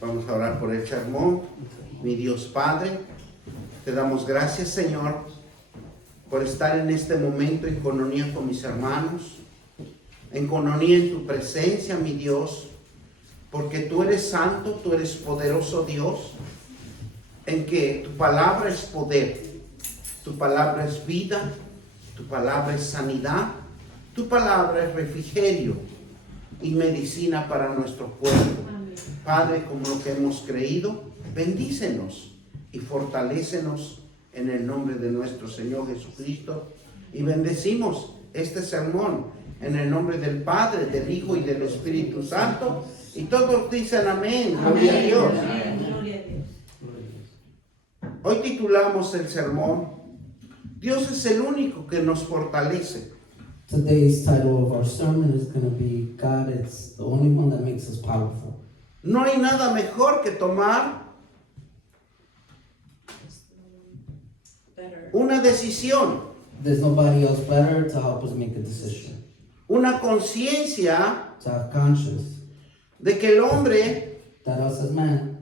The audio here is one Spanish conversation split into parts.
Vamos a orar por el sermón. Mi Dios Padre, te damos gracias, Señor, por estar en este momento en comunión con mis hermanos, en comunión en tu presencia, mi Dios, porque tú eres santo, tú eres poderoso Dios, en que tu palabra es poder, tu palabra es vida, tu palabra es sanidad, tu palabra es refrigerio y medicina para nuestro cuerpo. Padre, como lo que hemos creído, bendícenos y fortalécenos en el nombre de nuestro Señor Jesucristo. Y bendecimos este sermón en el nombre del Padre, del Hijo y del Espíritu Santo. Y todos dicen amén. Gloria a Dios. Hoy titulamos el sermón, Dios es el único que nos fortalece. Today's title of our sermon is going to be God is the only one that makes us powerful. No hay nada mejor que tomar una decisión, There's nobody else better to help us make a decision. una conciencia To have conscience de que el hombre, that us as men,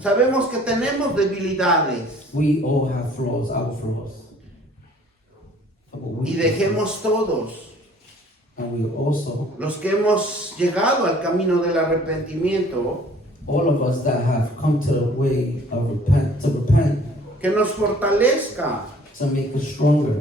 sabemos que tenemos debilidades we all have flaws, our flaws. y dejemos todos, And we also, los que hemos llegado al camino del arrepentimiento, all of us that have come to the way of repent, que nos fortalezca. to make us stronger.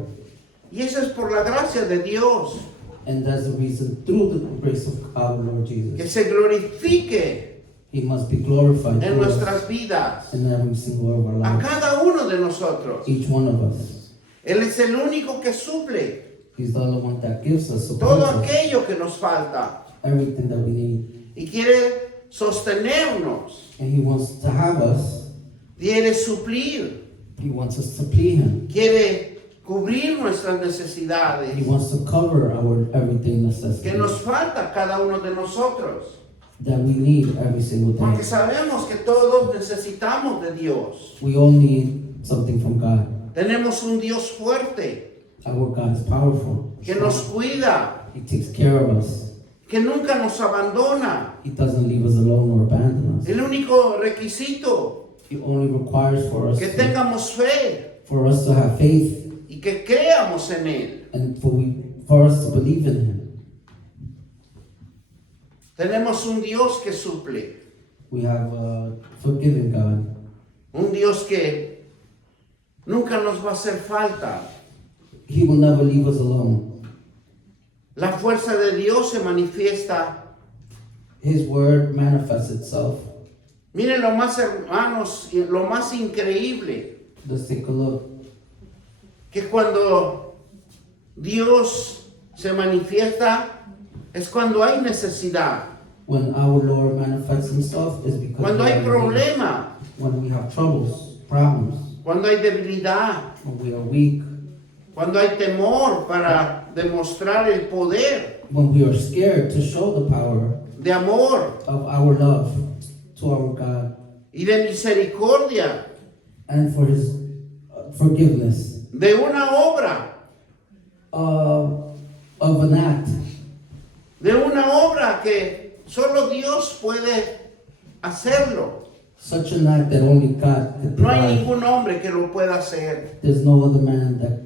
Y eso es por la gracia de Dios, And that's the reason, through the grace of our Lord que Jesus, se glorifique He must be glorified en through nuestras us vidas, in every single of our a lives. cada uno de nosotros. Each one of us. Él es el único que suple He's the only one that gives us, todo supports us, aquello que nos falta everything that we need. y quiere sostenernos, And He wants to have us. quiere suplir, He wants us to please Him. quiere cubrir nuestras He necesidades wants to cover our everything que nos necessity falta a cada uno de nosotros, that we need every single porque day. sabemos que todos necesitamos de Dios. We all need something from God. Tenemos un Dios fuerte Our God is powerful. que nos cuida, He takes care of us. que nunca nos abandona. He doesn't leave us alone or abandon us. El único requisito, He only requires que tengamos fe for us to have faith y que creamos en Él. and for us to believe in Him. Tenemos un Dios que suple, We have a forgiving God. un Dios que nunca nos va a hacer falta. He will never leave us alone. La fuerza de Dios se manifiesta. His word manifests itself. Miren lo más, hermanos, lo más increíble, Let's take a look. que cuando Dios se manifiesta es cuando hay necesidad, When our Lord manifests Himself is because cuando we hay are in need. problema, When we have troubles, problems, cuando hay debilidad, when we are weak, cuando hay temor para demostrar el poder when we are scared to show the power de amor of our love to our God y de misericordia, and for His forgiveness de una obra, of an act, de una obra que solo Dios puede hacerlo. such an act that only God could No hay provide. ningún hombre que lo pueda hacer, There's no other man that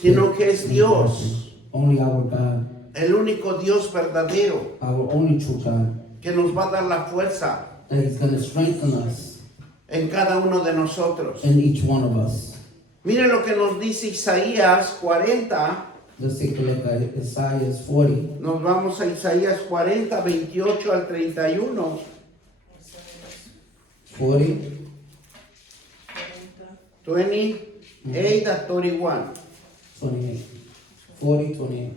sino que es Dios, only our God, el único Dios verdadero, our only true God, que nos va a dar la fuerza that He's going to strengthen us en cada uno de nosotros. in each one of us. Miren lo que nos dice Isaías 40. Let's take a look at Isaiah 40. Nos vamos a Isaías 40, 28 al 31. 40, 28 a 31. 28. 40, 28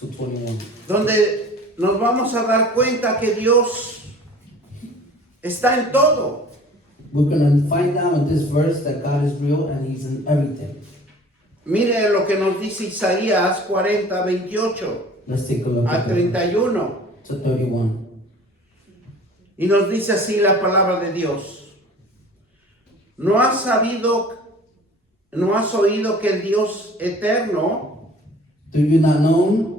to 21. Donde nos vamos a dar cuenta que Dios está en todo. We're going to find out in this verse that God is real and He's in everything. Miren lo que nos dice Isaías 40, 28 Let's take a look al at that. 31. To 31. Y nos dice así la palabra de Dios. ¿No has oído que el Dios eterno Do you not know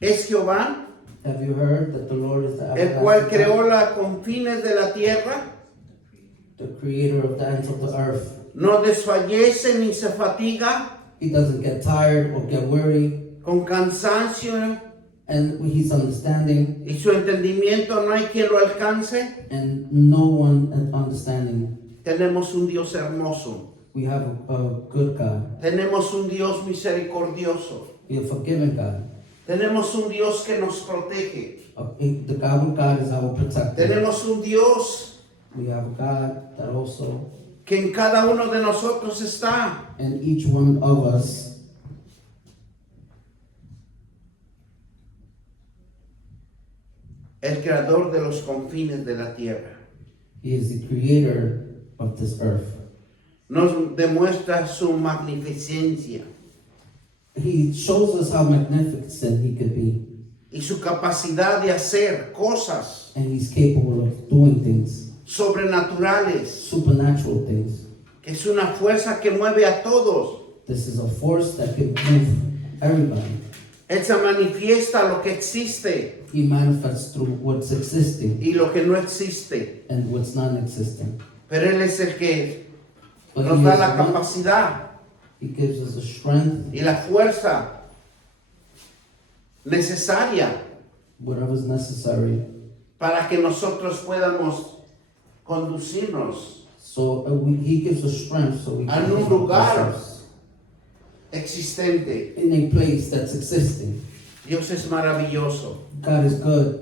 es Jehová, Have you heard that the Lord is the el cual everlasting creó God, los confines de la tierra, the creator of the ends of the earth? no desfallece ni se fatiga, He doesn't get tired or get weary, con cansancio, and He's understanding, y su entendimiento no hay quien lo alcance. and no one understanding. Tenemos un Dios hermoso, We have a good God. tenemos un Dios misericordioso, We have a forgiving God. tenemos un Dios que nos protege, The God with God is our protector. tenemos un Dios We have a God that also, que en cada uno de nosotros está. and each one of us, El creador de los confines de la tierra. He is the creator of this earth. Nos demuestra su magnificencia He shows us how magnificent He could be, y su capacidad de hacer cosas and He's capable of doing things, sobrenaturales, supernatural things. que es una fuerza que mueve a todos. This is a force that can move everybody. Él se manifiesta lo que existe He manifests through what's existing y lo que no existe. and what's non-existent. Pero Él es el que But nos he, da is la the one- capacidad he gives us the strength, y la fuerza necesaria whatever's necessary, para que nosotros podamos conducirnos so He gives us strength so we En can un conduct lugar. ourselves existente. in a place that's existing. Dios es maravilloso. God is good.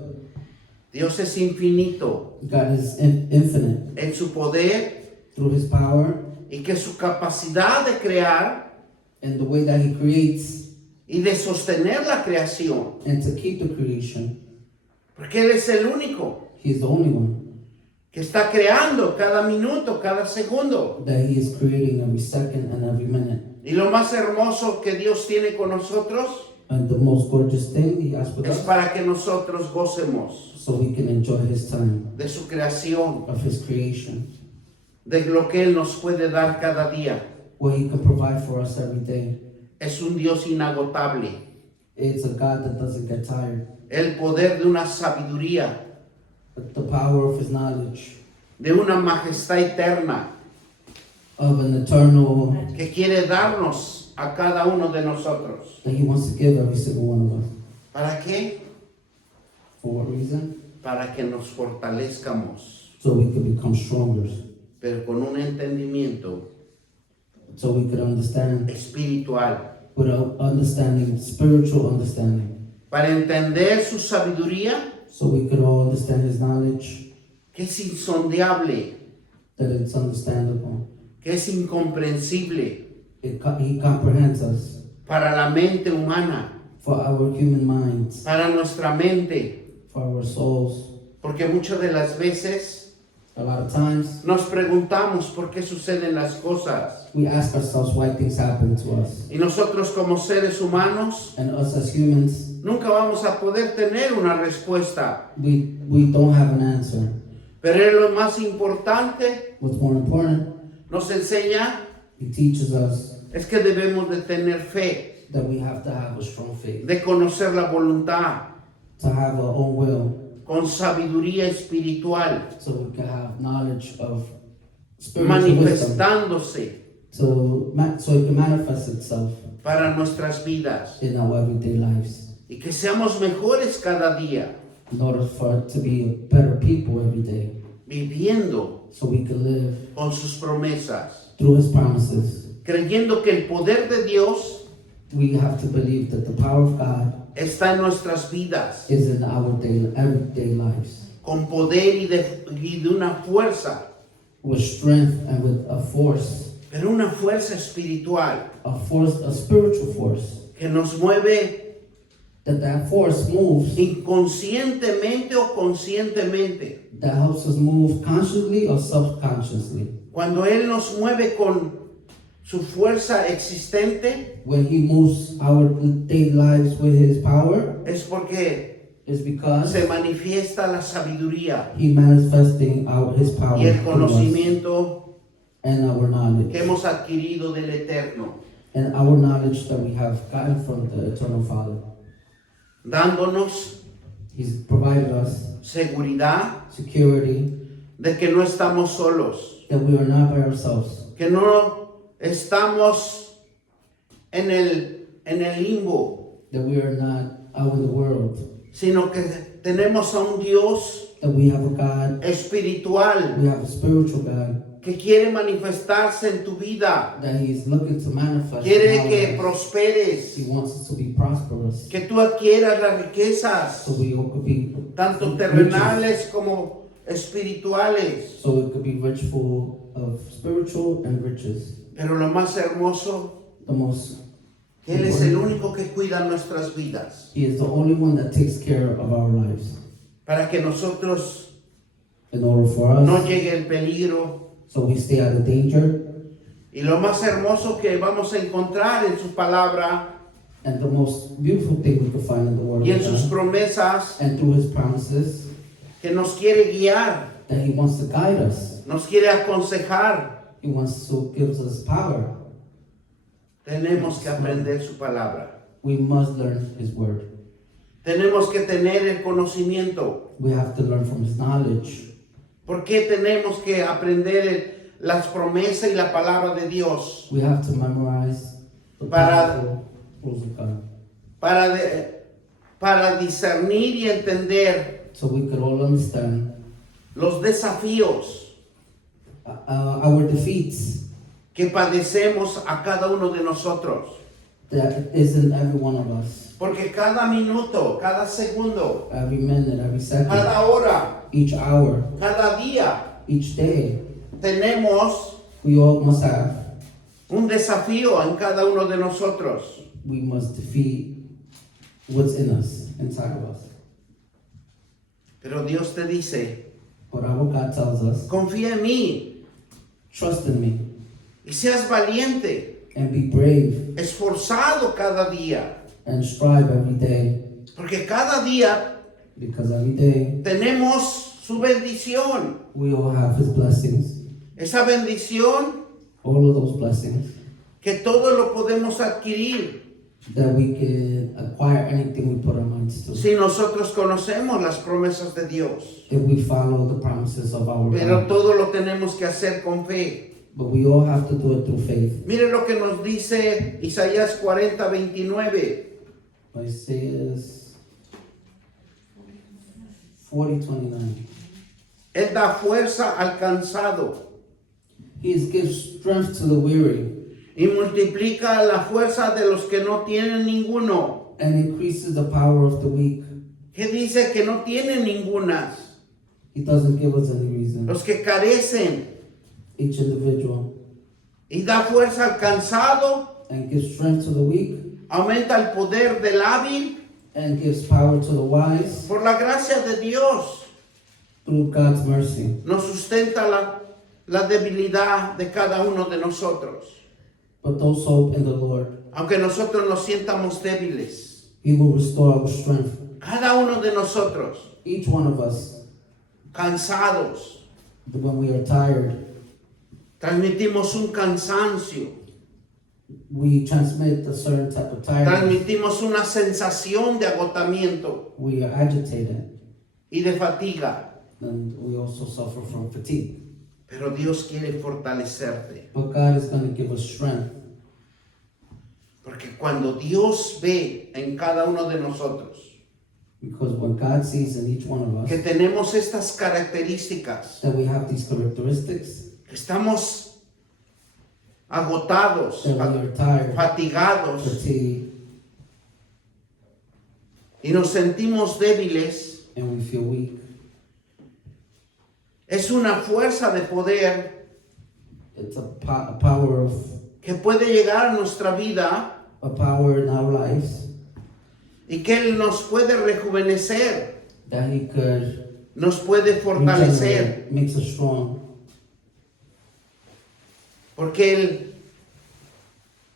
Dios es infinito God is infinite en su poder through His power y que su capacidad de crear and the way that He creates y de sostener la creación, and to keep the creation. porque Él es el único He's the only one que está creando cada minuto, cada segundo. that He is creating every second and every minute. Y lo más hermoso que Dios tiene con nosotros And the most gorgeous thing He has with es us, para que nosotros gocemos so we can enjoy His time de su creación, of His creation, de lo que Él nos puede dar cada día. what He can provide for us every day. Es un Dios inagotable, It's a God that doesn't get tired. el poder de una sabiduría, The power of His knowledge, de una majestad eterna of an eternal que quiere darnos a cada uno de nosotros. that He wants to give every single one of us. ¿Para qué? For what reason? Para que nos fortalezcamos, So we can become stronger, pero con un entendimiento so we could understand espiritual, with an understanding, spiritual understanding, para entender su sabiduría, so we could all understand His knowledge, que es insondeable, that it's understandable. que es incomprensible He comprehends us para la mente humana, for our human minds, para nuestra mente, for our souls. porque muchas de las veces A lot of times nos preguntamos por qué suceden las cosas. we ask ourselves why things happen to us, Y nosotros como seres humanos and us as humans, nunca vamos a poder tener una respuesta. we don't have an answer. Pero es lo más importante, What's more important, nos enseña, He teaches us es que debemos de tener fe, that we have to have a strong faith, de conocer la voluntad, to have our own will, con sabiduría espiritual, so we can have knowledge of spiritual wisdom, manifestándose so it can manifest itself para nuestras vidas. in our everyday lives, Y que seamos mejores cada día, in order for it to be better people every day, viviendo so we can live con sus promesas, through His promises. creyendo que el poder de Dios We have to believe that the power of God está en nuestras vidas, is in our everyday lives, con poder y de una fuerza, with strength and with a force, pero una fuerza espiritual a spiritual force, que nos mueve that force moves, inconscientemente o conscientemente. that helps us move consciously or subconsciously. Cuando Él nos mueve con su fuerza existente, When He moves our daily lives with His power, es porque is because se manifiesta la sabiduría He manifesting His power y el through us, conocimiento and our knowledge, que hemos adquirido del Eterno, and our knowledge that we have gotten from the Eternal Father, dándonos He's provided us seguridad security, de que no estamos solos, that we are not by ourselves, que no estamos en el limbo, that we are not out in the world, sino que tenemos a un Dios that we have a God, espiritual we have a spiritual God, que quiere manifestarse en tu vida, that He is looking to manifest. quiere in our que lives. prosperes, He wants us to be prosperous, que tú adquieras las riquezas, so we could be tanto riches, terrenales como espirituales. so we could be rich full of spiritual and riches. Pero lo más hermoso, The most, que Él es el único que cuida nuestras vidas, He is the only one that takes care of our lives. para que nosotros In order for us, no llegue el peligro. so we stay out of danger. Y lo más hermoso que vamos a encontrar en su palabra And the most beautiful thing we could find in the Word y en of sus God, promesas, and through His promises, que nos quiere guiar, that He wants to guide us. nos quiere aconsejar, He wants to give us power. tenemos que aprender su palabra. We must learn His Word. Tenemos que tener el conocimiento. We have to learn from His knowledge. ¿Por qué tenemos que aprender las promesas y la palabra de Dios? We have to memorize the Para- powerful rules of God, Para discernir y entender so we could all understand los desafíos our defeats que padecemos a cada uno de nosotros. that is in every one of us. Porque cada minuto, cada segundo, Every minute, every second, cada hora, each hour, cada día, each day, tenemos we all must have. un desafío en cada uno de nosotros. We must defeat what's in us, inside of us. Pero Dios te dice, But our God tells us, confía en mí trust in me y seas valiente, and be brave esforzado cada día. and strive every day, Porque cada día because every day tenemos su bendición. we all have His blessings. Esa bendición All of those blessings que todo lo podemos adquirir that we can acquire anything we put our minds to. si nosotros conocemos las promesas de Dios. If we follow the promises of our Pero God. todo lo tenemos que hacer con fe. But we all have to do it through faith. Mire lo que nos dice Isaías 40:29. Isaiah 40:29. Él da fuerza al cansado He gives strength to the weary y multiplica la fuerza de los que no tienen ninguno. and increases the power of the weak. Que dice que no tienen ningunas. He doesn't give us any reason. Los que carecen. Each individual, Y da fuerza al cansado. and gives strength to the weak Aumenta el poder del hábil. and gives power to the wise Por la gracia de Dios. through God's mercy. Nos sustenta la debilidad de cada uno de nosotros. But those hope in the Lord, Aunque nosotros nos sientamos débiles. He will restore our strength. Cada uno de nosotros Each one of us, cansados. when we are tired, Transmitimos un cansancio. we transmit a certain type of tiredness. Transmitimos una sensación de agotamiento We are agitated, y de fatiga. and we also suffer from fatigue. Pero Dios quiere fortalecerte. But God is going to give us strength, Porque cuando Dios ve en cada uno de nosotros because when God sees in each one of que us tenemos estas características, that we have these characteristics, que estamos agotados, that we are tired, fatigados fatigued, y nos sentimos débiles, and we feel weak, es una fuerza de poder it's a power of que puede llegar a nuestra vida a power in our lives y que Él nos puede rejuvenecer, that He could nos puede fortalecer, regenerate, makes us strong, porque Él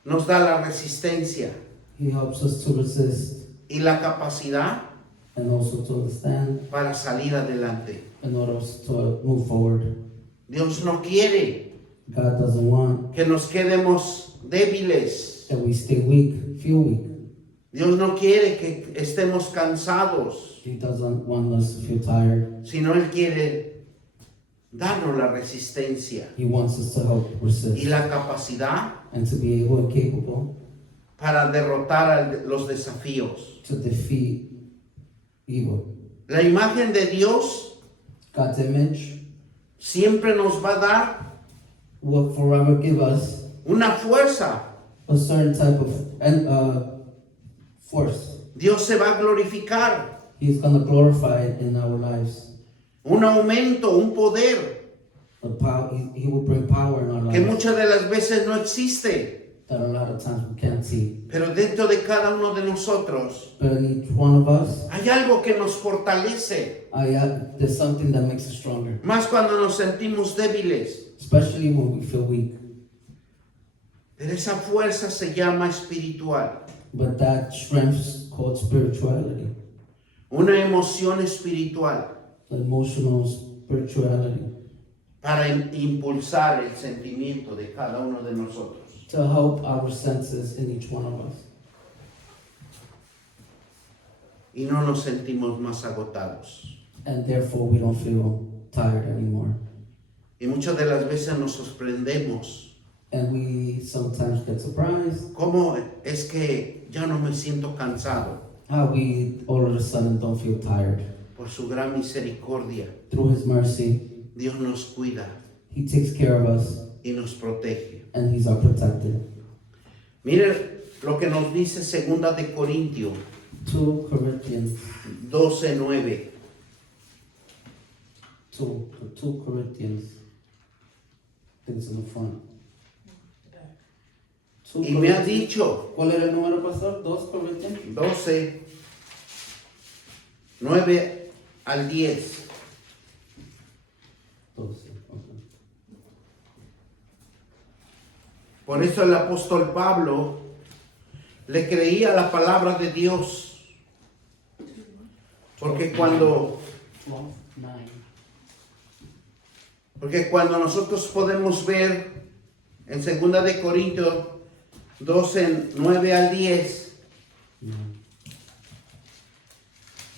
nos da la resistencia He helps us to resist y la capacidad and also to withstand para salir adelante. in order to move forward. Dios no quiere God doesn't want que nos quedemos débiles, that we stay weak, feel weak. Dios no quiere que estemos cansados, He doesn't want us to feel tired. sino Él quiere darnos la resistencia He wants us to help y resist la capacidad and to be able and capable para derrotar los desafíos. to defeat evil. La imagen de Dios God's image siempre nos va a dar will forever give us una fuerza. a certain type of force. Dios se va a glorificar, He's going to glorify it in our lives. un aumento, un poder He will bring power in our que lives muchas de las veces no existe, that a lot of times we can't see. pero dentro de cada uno de nosotros But in each one of us, hay algo que nos fortalece, there's something that makes us stronger, más cuando nos sentimos débiles. especially when we feel weak. Pero esa fuerza se llama espiritual, But that strength is called spirituality, una emoción espiritual emotional spirituality, para impulsar el sentimiento de cada uno de nosotros. to help our senses in each one of us. Y no nos sentimos más agotados. And therefore we don't feel tired anymore. Y muchas de las veces nos sorprendemos. And we sometimes get surprised ¿Cómo es que ya no me siento cansado? how we all of a sudden don't feel tired. Por su gran misericordia, Through His mercy, Dios nos cuida He takes care of us y nos protege. and He's our protector. Mire lo que nos dice 2 de Corintios 2 Corinthians 12:9. 2 Corinthians, I think it's in the front. 2 Y me ha Corinthians. dicho, ¿Cuál era el número, pastor? 2 Corinthians. 12, 9 al 10. 12, okay. Por eso el apóstol Pablo le creía la palabra de Dios. Porque cuando 12, 9. Porque cuando nosotros podemos ver en 2 de Corintios 12, 9 al 10,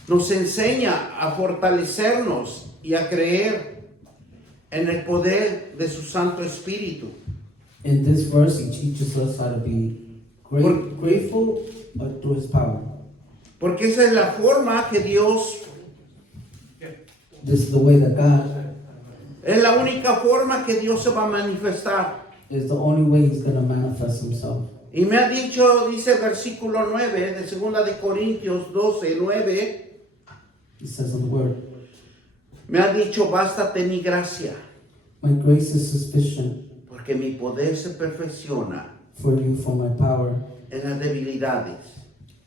nos enseña a fortalecernos y a creer en el poder de su Santo Espíritu. In this verse, He teaches us how to be grateful through His power. Porque esa es la forma que Dios, This is the way that God es la única forma que Dios se va a manifestar. is the only way He's going to manifest Himself. Y me ha dicho, dice versículo 9 de 2 de Corintios 12, 9, He says in the Word, me ha dicho, bástate mi gracia, my grace is sufficient porque mi poder se perfecciona for you, for my power en las debilidades.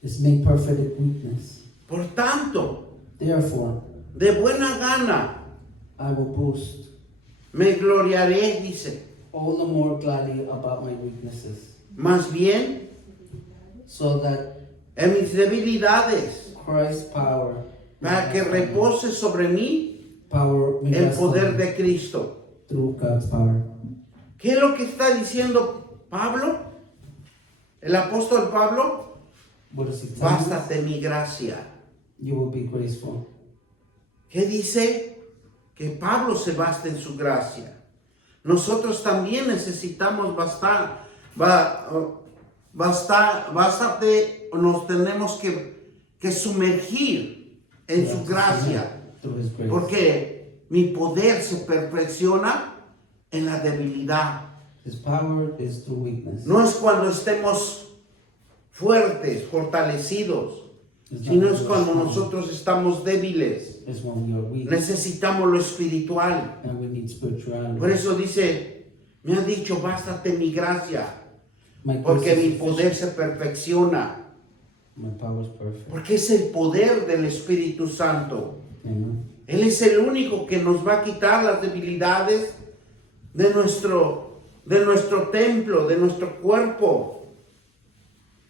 is made perfect in weakness. Por tanto, Therefore, de buena gana I will boast me gloriaré, dice, all the more gladly about my weaknesses, más bien so that en mis debilidades, Christ's power para que repose sobre mí may el rest poder on me de Cristo. through God's power. ¿Qué es lo que está diciendo Pablo? El apóstol Pablo, What does He tell us? bástate mi gracia. You will be graceful. ¿Qué dice? Que Pablo se basta en su gracia. Nosotros también necesitamos bastante, nos tenemos que sumergir en su gracia. Through His grace. Porque mi poder se perfecciona en la debilidad. His power is through weakness. No es cuando estemos fuertes, fortalecidos, It's not sino when es we're cuando strong. nosotros estamos débiles. It's when we are weak Necesitamos lo espiritual. and we need spirituality. Por eso dice, me ha dicho, bástate mi gracia, My grace porque is mi sufficient. poder se perfecciona. My power is perfect. Porque es el poder del Espíritu Santo. Amen. Él es el único que nos va a quitar las debilidades de nuestro templo, de nuestro cuerpo.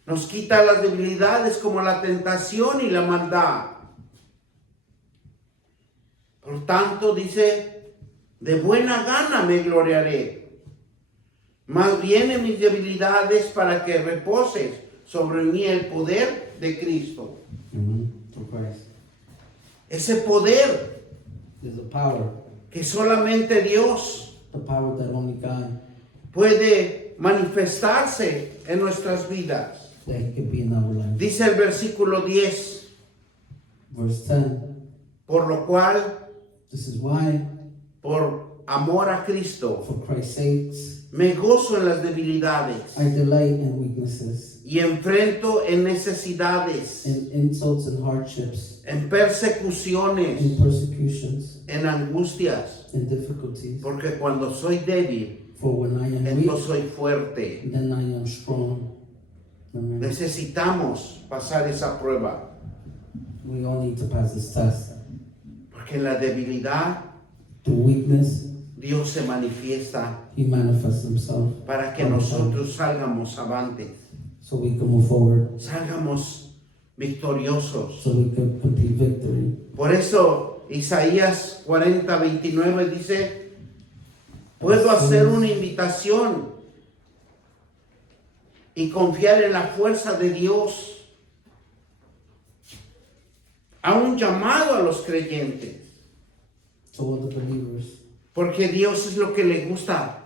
Nos quita las debilidades como la tentación y la maldad. Por tanto, dice, de buena gana me gloriaré. Más bien en mis debilidades para que reposes sobre mí el poder de Cristo. Amen. Through Christ. Ese poder There's a power. que solamente Dios The power that only God, puede manifestarse en nuestras vidas. that He could be in our life. Dice el versículo 10, Verse 10. por lo cual, This is why, por amor a Cristo, for Christ's sakes, me gozo en las debilidades I delight in weaknesses, y enfrento en necesidades, in insults and hardships, en persecuciones, in persecutions, en angustias, in difficulties. porque cuando soy débil, For when I am entonces weak, soy fuerte. then I am strong. Amen. Necesitamos pasar esa prueba, We all need to pass this test. porque en la debilidad Through weakness, Dios se manifiesta He manifests Himself para que nosotros salgamos avantes, so we can move forward, salgamos victoriosos. so we can complete victory. Por eso Isaías 40:29 dice, puedo hacer una invitación y confiar en la fuerza de Dios, a un llamado a los creyentes, So all the believers, porque Dios es lo que le gusta,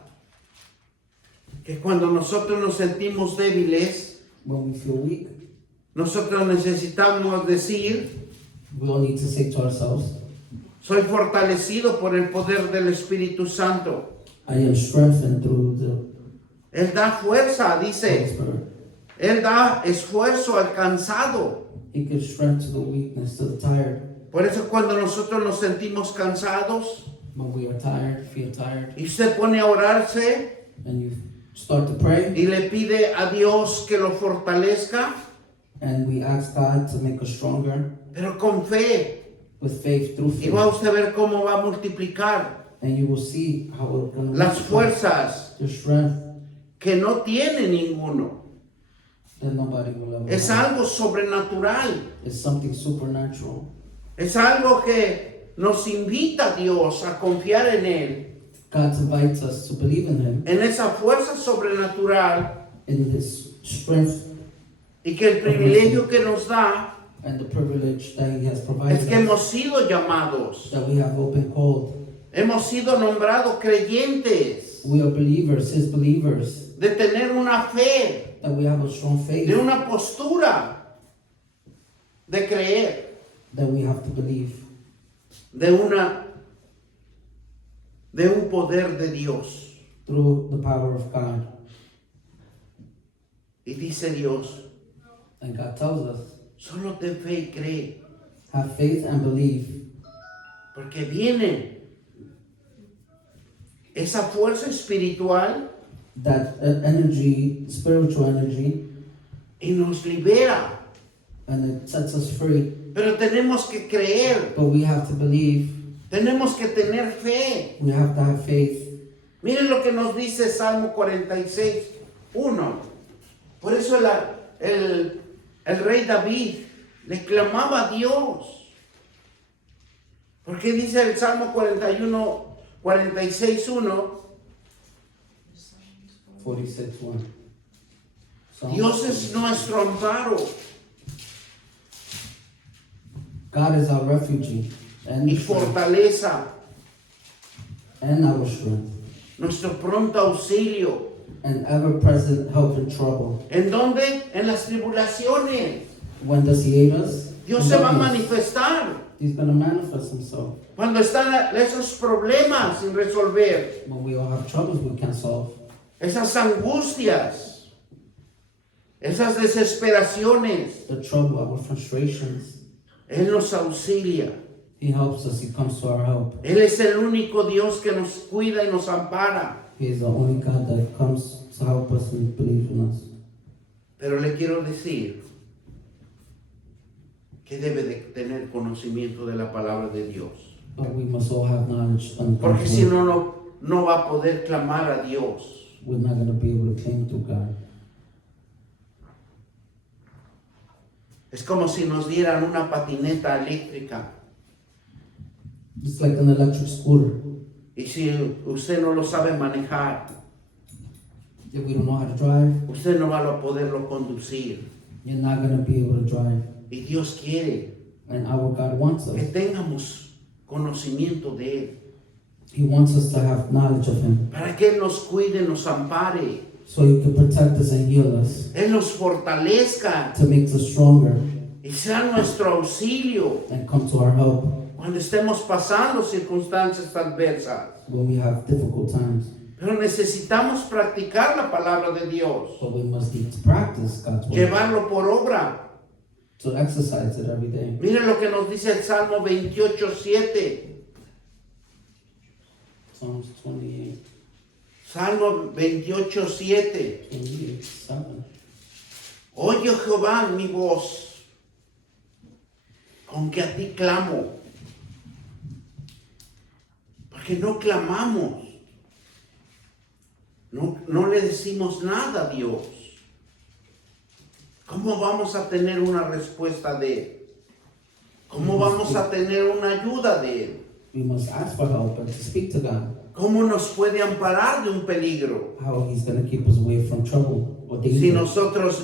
que cuando nosotros nos sentimos débiles, when we feel weak, nosotros necesitamos decir, we all need to say to ourselves, soy fortalecido por el poder del Espíritu Santo. I am strengthened through the Él da fuerza, Holy dice, Spirit. Él da esfuerzo al cansado. He gives strength to the weakness, to the tired. Por eso cuando nosotros nos sentimos cansados When we are tired, feel tired, y usted pone a orarse and you start to pray, y le pide a Dios que lo fortalezca, and we ask God to make us stronger pero con fe, with faith, through y va a faith, usted ver cómo va a multiplicar and you will see how we're going to las fuerzas the strength que no tiene ninguno. that nobody will ever Es have. algo sobrenatural, It's something supernatural. es algo que nos invita a Dios a confiar en Él, God invites us to believe in Him, en esa fuerza sobrenatural, in His strength y que el privilegio que nos da and the privilege that He has es provided que us, hemos sido llamados, that we have open called. hemos sido nombrados creyentes, We are believers, His believers, de tener una fe, that we have a strong faith, de una postura de creer, that we have to believe, de un poder de Dios. through the power of God. Y dice Dios, And God tells us, solo ten fe y cree, have faith and believe, porque viene esa fuerza espiritual that energy, spiritual energy, y nos libera. and it sets us free. Pero tenemos que creer, But we have to believe, tenemos que tener fe. we have to have faith. Miren lo que nos dice Salmo 46:1. Por eso el rey David le clamaba a Dios. Porque dice el Salmo 46:1, 46:1. Psalm Dios es nuestro amparo God is our refuge and y strength, fortaleza, and our strength, nuestro pronto auxilio. and ever-present help in trouble. ¿En dónde? En las tribulaciones. When does He aid us? Dios In se va a darkness. manifestar He's going to manifest Himself. cuando están esos problemas sin resolver, When we all have troubles we can't solve, esas angustias, esas desesperaciones. the trouble, our frustrations. Él nos auxilia. He helps us. He comes to our help. Él es el único Dios que nos cuida y nos ampara. He is the only God that comes to help us and believe in us. Pero le quiero decir que debe de tener conocimiento de la palabra de Dios. But we must all have knowledge and Porque God's si word. no va a poder clamar a Dios. We're not going to be able to claim to God. Es como si nos dieran una patineta eléctrica. It's like an electric scooter. Y si usted no lo sabe manejar, If we don't know how to drive, usted no va a poderlo conducir. You're not going to be able to drive. Y Dios quiere And our God wants que us. tengamos conocimiento de Él, He wants us to have knowledge of Him para que Él nos cuide, nos ampare, so He can protect us and heal us, Él nos fortalezca to make us stronger y sea nuestro auxilio and come to our help cuando estemos pasando circunstancias adversas. when we have difficult times. Pero necesitamos practicar la palabra de Dios, But we must need to practice God's word, llevarlo por obra. to exercise it every day. Miren lo que nos dice el Salmo 28:7. Psalms 28, Salmo 28:7. 28, 7. Oye Jehová mi voz, con que a ti clamo. Porque no clamamos. No le decimos nada a Dios. ¿Cómo vamos a tener una respuesta de Él? ¿Cómo vamos a tener una ayuda de Él? We must ask for help and to speak to God. ¿Cómo nos puede amparar de un peligro How He's going to keep us away from trouble or danger. si nosotros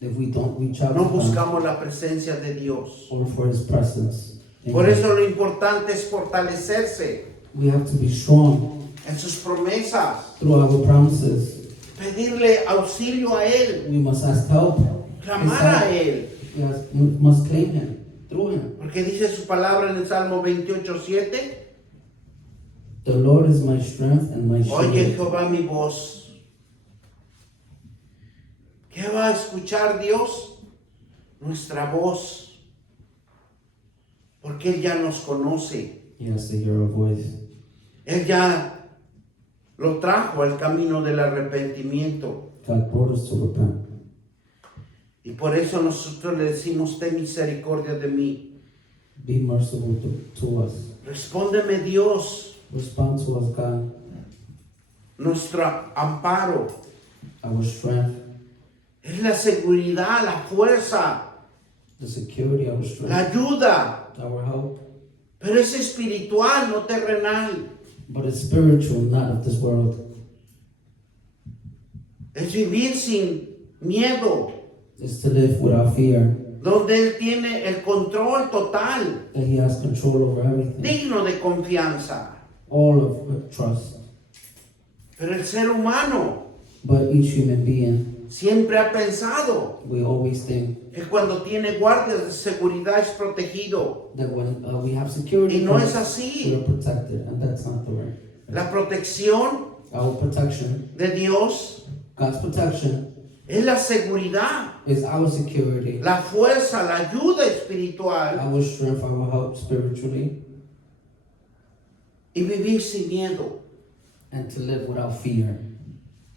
If we don't reach out no to God buscamos la presencia de Dios? or for His presence. Por eso lo importante es fortalecerse We have to be strong en sus promesas, through our promises. pedirle auxilio a Él, We must ask help. clamar a His help. Él. Yes, we must claim Him through Him. Porque dice su palabra en el Salmo 28:7. The Lord is my strength and my Oye shield. Jehová mi voz. ¿Qué va a escuchar Dios? Nuestra voz. Porque Él ya nos conoce. He has to hear our voice. Él ya lo trajo al camino del arrepentimiento. God brought us to repent. Y por eso nosotros le decimos, ten misericordia de mí. Be merciful to us. Respóndeme Dios, Respond to us, God, nuestro amparo. our strength, Es la seguridad, la fuerza, the security, our la strength, ayuda. our help. Pero es espiritual, no terrenal. But it's spiritual, not of this world. Es vivir sin miedo, It's to live without fear, donde Él tiene el control total, that He has control over everything, digno de confianza. all of trust. Pero el ser humano But each human being, siempre ha pensado we always think que cuando tiene guardias de seguridad es protegido. that when we have security, Y no es guards, así. we are protected, and that's not the way. La protección Our protection, de Dios God's protection, es la seguridad, is our security, la fuerza, la ayuda espiritual our strength, our help spiritually, y vivir sin miedo. and to live without fear.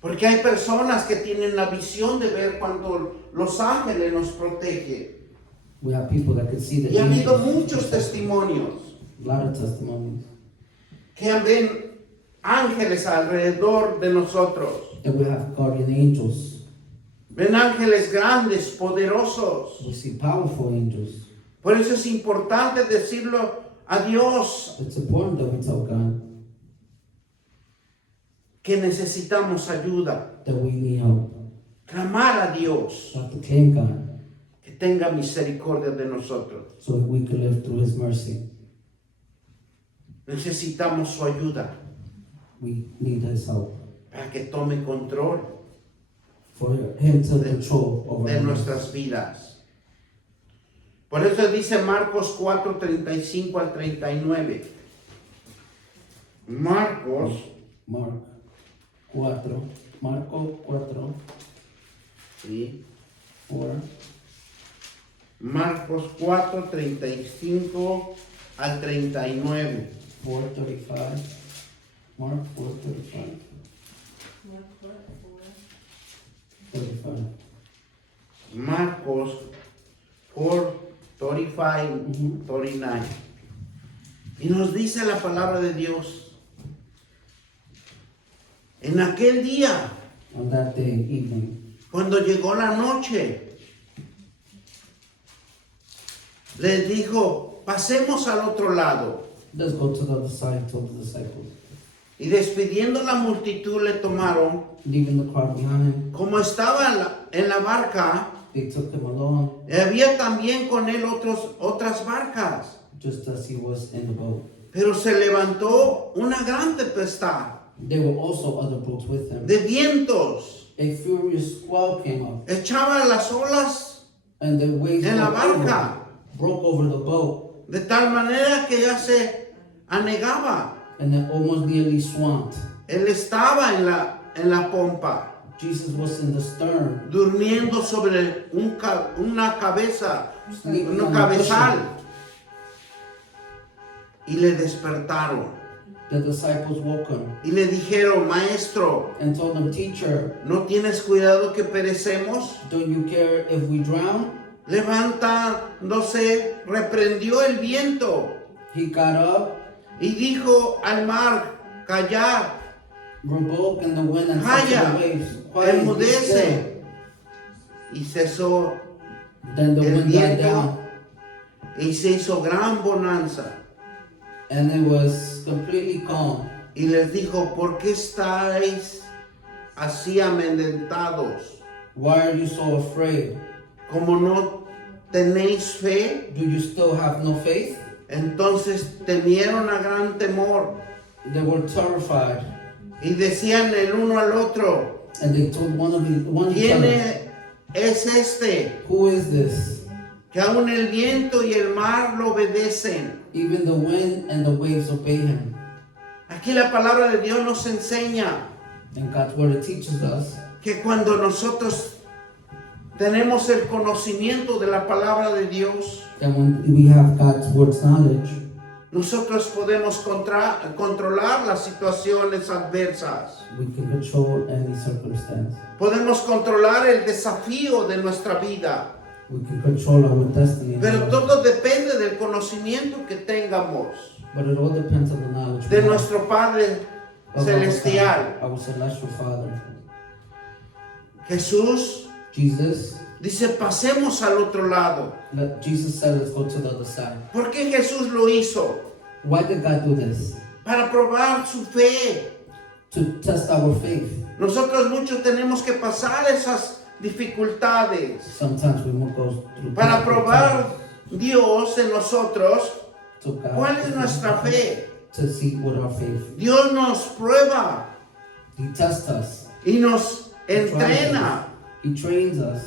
Porque hay personas que tienen la visión de ver cuando los ángeles nos protegen. We have people that can see the Y ha habido angels. muchos testimonios A lot of testimonies. que ven ángeles alrededor de nosotros. And we have guardian angels. Ven ángeles grandes, poderosos. We see powerful angels. Por eso es importante decirlo a Dios It's important that we tell God que necesitamos ayuda. that we need help. Clamar a Dios We have to claim God que tenga misericordia de nosotros. so that we can live through His mercy. Necesitamos su ayuda We need His help para que tome control for Him to control over de our lives. nuestras vidas. Por eso dice Marcos 4:35 al 39. Marcos Marco 4, ¿sí? 4. Marcos 4:35 al 39. 4:35. Mark 4:35. 35. Marcos 4:35, 39. Y nos dice la palabra de Dios. En aquel día, On that day, evening, cuando llegó la noche, les dijo, pasemos al otro lado. let's go to the other side, told the disciples. Y despidiendo la multitud le tomaron, leaving the crowd behind him. como estaba en la barca, They took him along, y había también con él otras barcas. just as he was in the boat. Pero se levantó una gran tempestad There were also other boats with him. de vientos, A furious squall came up, echaba las olas and the waves en la broke barca, over the boat, de tal manera que ya se anegaba. and it almost nearly swamped. Él estaba en la pompa, Jesus was in the stern, durmiendo sobre una cabeza, sleeping un on the cabezal. cushion. Y le despertaron The disciples woke him y le dijeron, maestro, and told him, "Teacher, ¿no tienes cuidado que perecemos? don't you care if we drown?" Levantándose, reprendió el viento He got up, y dijo al mar, callad, rebuked in the wind, and said to calla, the waves, "Quiet, be enmudece. still." Y cesó Then the el wind died viento down, y se hizo gran bonanza. and it was completely calm. Y les dijo, ¿por qué estáis así amedrentados? Why are you so afraid? Como no tenéis fe, Do you still have no faith? entonces temieron a gran temor They were terrified, y decían el uno al otro, and they told one each ¿quién other, es este? "Who is this? Que aún el viento y el mar lo obedecen. Even the wind and the waves obey him." Aquí la palabra de Dios nos enseña And God's word teaches us que cuando nosotros tenemos el conocimiento de la palabra de Dios, that when we have God's word's knowledge, nosotros podemos controlar las situaciones adversas. we can control any circumstance. Podemos controlar el desafío de nuestra vida. We can control our destiny. Pero todo depende del conocimiento que tengamos But it all depends on the knowledge de we have nuestro Padre of Celestial. our celestial Father. Jesús Jesus dice, pasemos al otro lado. Jesus said, "Let's go to the other side." ¿Por qué Jesús lo hizo? Why did God do this? Para probar su fe. To test our faith. Nosotros muchos tenemos que pasar esas dificultades Sometimes we won't go through para difficult probar times Dios en nosotros to God, cuál es nuestra fe. to see what our faith. Dios nos prueba He tests us. y nos He tries entrena us. He trains us,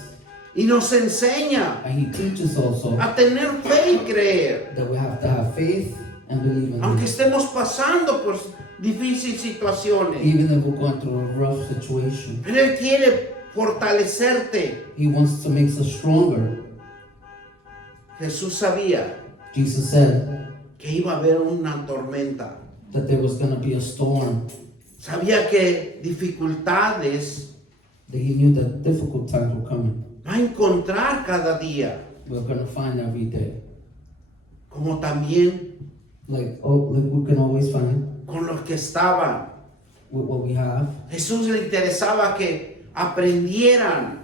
y nos enseña and He teaches also a tener fe y creer. that we have to have faith and believe in Aunque Him. estemos pasando por difíciles situaciones, Even if we're going through a rough situation, pero Él quiere fortalecerte. He wants to make us stronger. Jesús sabía Jesus said que iba a haber una tormenta. that there was going to be a storm, Sabía que dificultades that He knew that difficult times were coming. va a encontrar cada día, We're going to find every day. como también Like we can always find con los que estaban. with what we have. Jesús le interesaba que aprendieran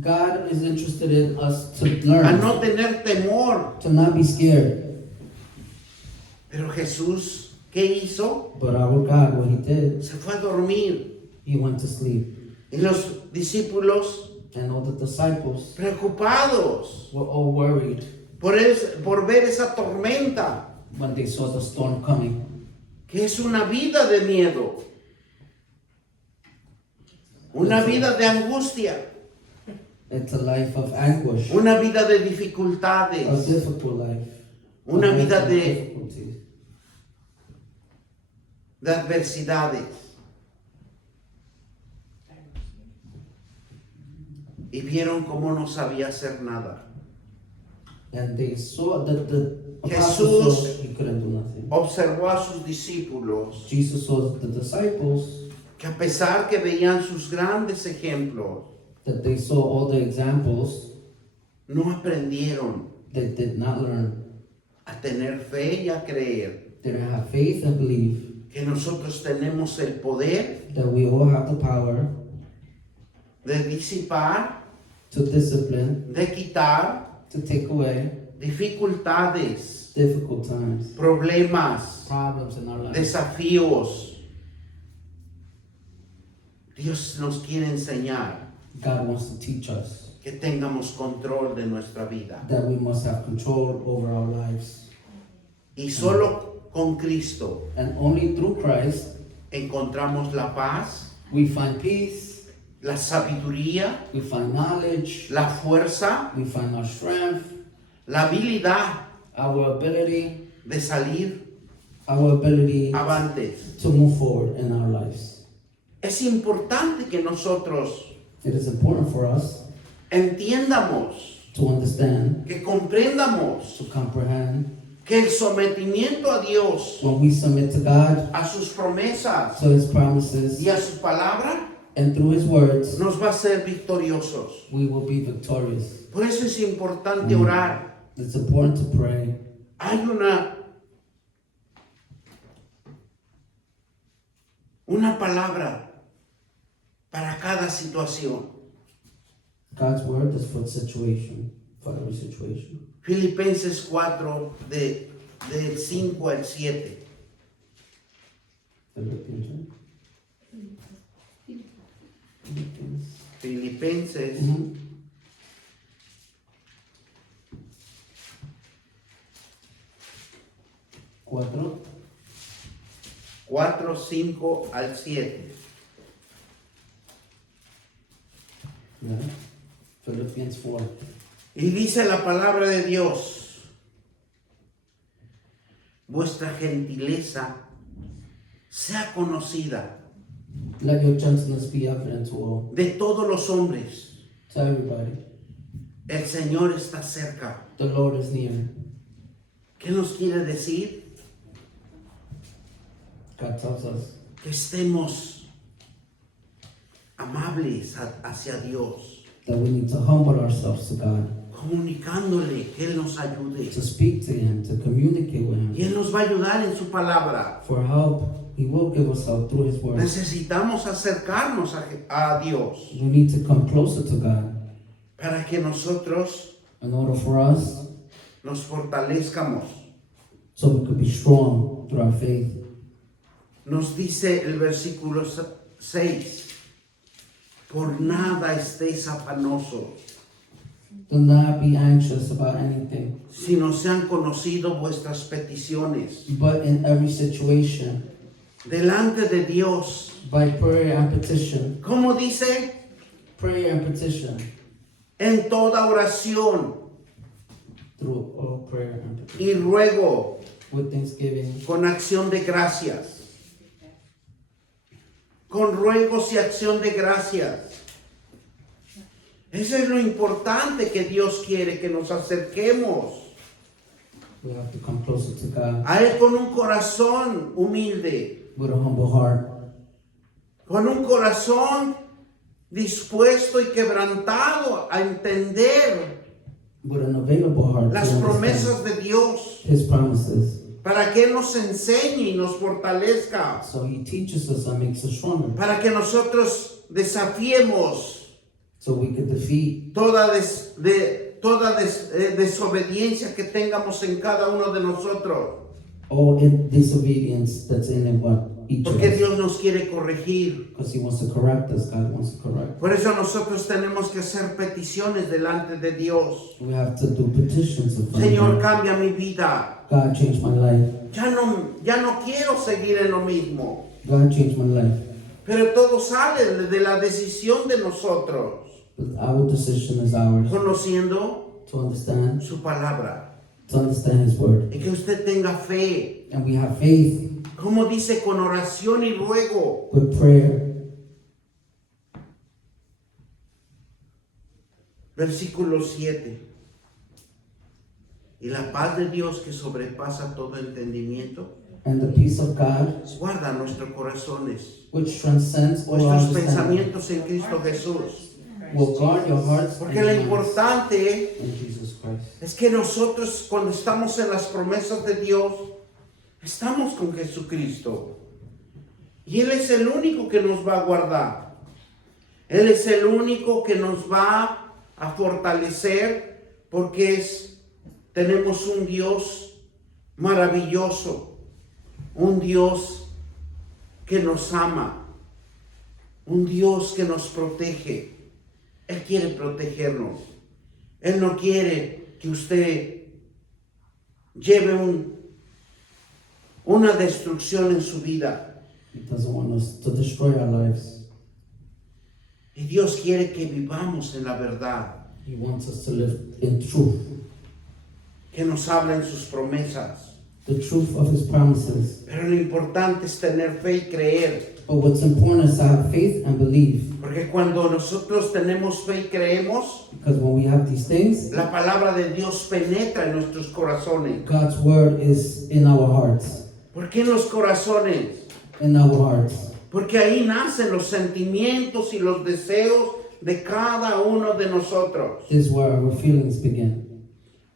God is interested in us to a learn, no tener temor. to not be scared. Pero Jesús, ¿qué hizo? But our God, what He did, Se fue a dormir. He went to sleep. Y los discípulos, And all the disciples preocupados were all worried por ver esa tormenta, when they saw the storm coming. que es una vida de miedo, una vida de angustia, It's a life of anguish, una vida de a dificultades, difficult life, una of vida mental de difficulties, adversidades. Y vieron cómo no sabía hacer nada. and they saw that the apostles Jesús saw He couldn't do nothing. Observó a sus discípulos Jesus saw the disciples, que a pesar que veían sus grandes ejemplos, that they saw all the examples, no aprendieron they did not learn. a tener fe y a creer They didn't have faith and believe que nosotros tenemos el poder that we all have the power de disipar, to discipline, de quitar to take away dificultades difficult times, problemas, problems in our lives. desafíos, Dios nos quiere enseñar God wants to teach us que tengamos control de nuestra vida. that we must have control over our lives. Y solo con Cristo And only through Christ encontramos la paz, we find peace, la sabiduría, we find knowledge, la fuerza, we find our strength, la habilidad our ability, de salir our ability avantes. to move forward in our lives. Es importante que nosotros It is important for us entiendamos, to understand, que comprendamos to comprehend, que el sometimiento a Dios, when we submit to God, a sus promesas to His promises, y a su palabra, and through His words, nos va a hacer victoriosos. we will be victorious. Por eso es importante orar. It's important to pray. Hay una palabra para cada situación. God's word is for situation, for every situation. Filipenses 4, del 5 al 7. Philippians, right? Filipenses Mhm. 4. 4, 5 al 7. Yeah. Philippians 4. Y dice la palabra de Dios: vuestra gentileza sea conocida Let your gentleness be evident to all, de todos los hombres. to everybody. El Señor está cerca. The Lord is near. ¿Qué nos quiere decir? God tells us Que estemos amables hacia Dios, that we need to humble ourselves to God, comunicándole que Él nos ayude. to speak to Him, to communicate with Y Him. Él nos va a ayudar en su palabra. For help, He will give us help through His word. Necesitamos acercarnos a Dios We need to come closer to God para que nosotros in order for us, nos fortalezcamos. so we could be strong through our faith. Nos dice el versículo 6, por nada estéis afanosos, Do not be anxious about anything, sino sean conocido vuestras peticiones but in every situation, delante de Dios. by prayer and petition, ¿Cómo dice? prayer and petition, En toda oración through all prayer and petition, y ruego with thanksgiving, con acción de gracias. Con ruegos y acción de gracias. Eso es lo importante que Dios quiere, que nos acerquemos we have to come closer to God a Él con un corazón humilde, with a humble heart, con un corazón dispuesto y quebrantado a entender with an available heart las to promesas understand de Dios, His promises. para que Él nos enseñe y nos fortalezca, So He teaches us and makes us stronger, para que nosotros desafiemos so we could defeat toda desobediencia que tengamos en cada uno de nosotros, all disobedience that's in each of porque us. Dios nos quiere corregir. Because He wants to correct us, God wants to correct. Por eso nosotros tenemos que hacer peticiones delante de Dios. We have to do petitions of Señor, God. cambia mi vida. God changed my life. Ya no quiero seguir en lo mismo. God changed my life. Pero todo sale de la decisión de nosotros, But our decision is ours conociendo to understand, su palabra. to understand His word. Y que usted tenga fe, And we have faith como dice, con oración y ruego. with prayer. Versículo 7. Y la paz de Dios que sobrepasa todo entendimiento, And the peace of God, guarda nuestros corazones, which transcends all nuestros understanding, pensamientos en Cristo Jesús. will guard your hearts Porque and lo minds importante in Jesus Christ. es que nosotros, cuando estamos en las promesas de Dios, estamos con Jesucristo. Y Él es el único que nos va a guardar. Él es el único que nos va a fortalecer, porque tenemos un Dios maravilloso, un Dios que nos ama, un Dios que nos protege. Él quiere protegernos. Él no quiere que usted lleve una destrucción en su vida. He doesn't want us to destroy our lives. Y Dios quiere que vivamos en la verdad, He wants us to live in truth, que nos hablen sus promesas. the truth of His promises. Pero lo importante es tener fe y creer. But what's important is to have faith and believe. Porque cuando nosotros tenemos fe y creemos, Because when we have these things, la palabra de Dios penetra en nuestros corazones. God's word is in our hearts. ¿Por qué en los corazones? In our hearts. Porque ahí nacen los sentimientos y los deseos de cada uno de nosotros. This is where our feelings begin.